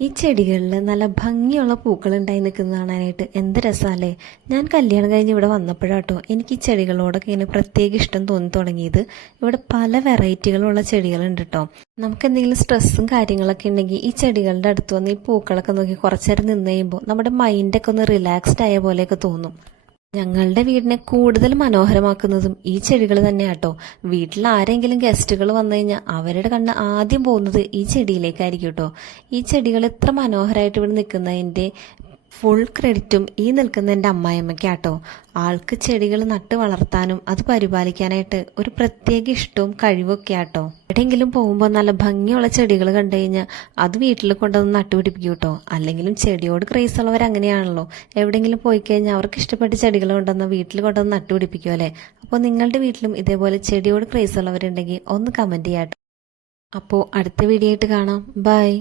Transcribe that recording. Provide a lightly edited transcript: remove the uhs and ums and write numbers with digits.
ഈ ചെടികളിൽ നല്ല ഭംഗിയുള്ള പൂക്കൾ ഉണ്ടായി നിൽക്കുന്നത് കാണാനായിട്ട് എന്ത് രസമല്ലേ. ഞാൻ കല്യാണം കഴിഞ്ഞ് ഇവിടെ വന്നപ്പോഴാട്ടോ എനിക്ക് ഈ ചെടികളോടൊക്കെ ഇങ്ങനെ പ്രത്യേക ഇഷ്ടം തോന്നി തുടങ്ങിയത്. ഇവിടെ പല വെറൈറ്റികളുള്ള ചെടികളുണ്ട് കേട്ടോ. നമുക്ക് എന്തെങ്കിലും സ്ട്രെസ്സും കാര്യങ്ങളൊക്കെ ഉണ്ടെങ്കിൽ ഈ ചെടികളുടെ അടുത്ത് വന്ന് ഈ പൂക്കളൊക്കെ നോക്കി കുറച്ചു നേരം നിന്ന് കഴിയുമ്പോൾ നമ്മുടെ മൈൻഡൊക്കെ ഒന്ന് റിലാക്സ്ഡ് ആയ പോലെയൊക്കെ തോന്നും. ഞങ്ങളുടെ വീടിനെ കൂടുതൽ മനോഹരമാക്കുന്നതും ഈ ചെടികൾ തന്നെയാട്ടോ. വീട്ടിൽ ആരെങ്കിലും ഗസ്റ്റുകൾ വന്നു കഴിഞ്ഞാൽ അവരുടെ കണ്ണ് ആദ്യം പോകുന്നത് ഈ ചെടിയിലേക്കായിരിക്കും കേട്ടോ. ഈ ചെടികൾ ഇത്ര മനോഹരമായിട്ട് ഇവിടെ നിൽക്കുന്നതിൻ്റെ ഫുൾ ക്രെഡിറ്റും ഈ നിൽക്കുന്ന എൻ്റെ അമ്മായിയമ്മയ്ക്കാട്ടോ. ആൾക്ക് ചെടികൾ നട്ട് വളർത്താനും അത് പരിപാലിക്കാനായിട്ട് ഒരു പ്രത്യേക ഇഷ്ടവും കഴിവൊക്കെ ആട്ടോ. എവിടെയെങ്കിലും പോകുമ്പോൾ നല്ല ഭംഗിയുള്ള ചെടികൾ കണ്ടു കഴിഞ്ഞാൽ അത് വീട്ടിൽ കൊണ്ടുവന്ന് നട്ടുപിടിപ്പിക്കും കേട്ടോ. അല്ലെങ്കിലും ചെടിയോട് ക്രേസ് ഉള്ളവർ അങ്ങനെയാണല്ലോ. എവിടെയെങ്കിലും പോയി കഴിഞ്ഞാൽ അവർക്ക് ഇഷ്ടപ്പെട്ട ചെടികൾ കൊണ്ടുവന്ന് വീട്ടിൽ കൊണ്ടുവന്ന് നട്ടുപിടിപ്പിക്കും അല്ലേ. അപ്പോൾ നിങ്ങളുടെ വീട്ടിലും ഇതേപോലെ ചെടിയോട് ക്രേസ് ഉള്ളവരുണ്ടെങ്കിൽ ഒന്ന് കമൻറ്റ് ചെയ്യാട്ടോ. അപ്പോൾ അടുത്ത വീഡിയോ ആയിട്ട് കാണാം. ബൈ.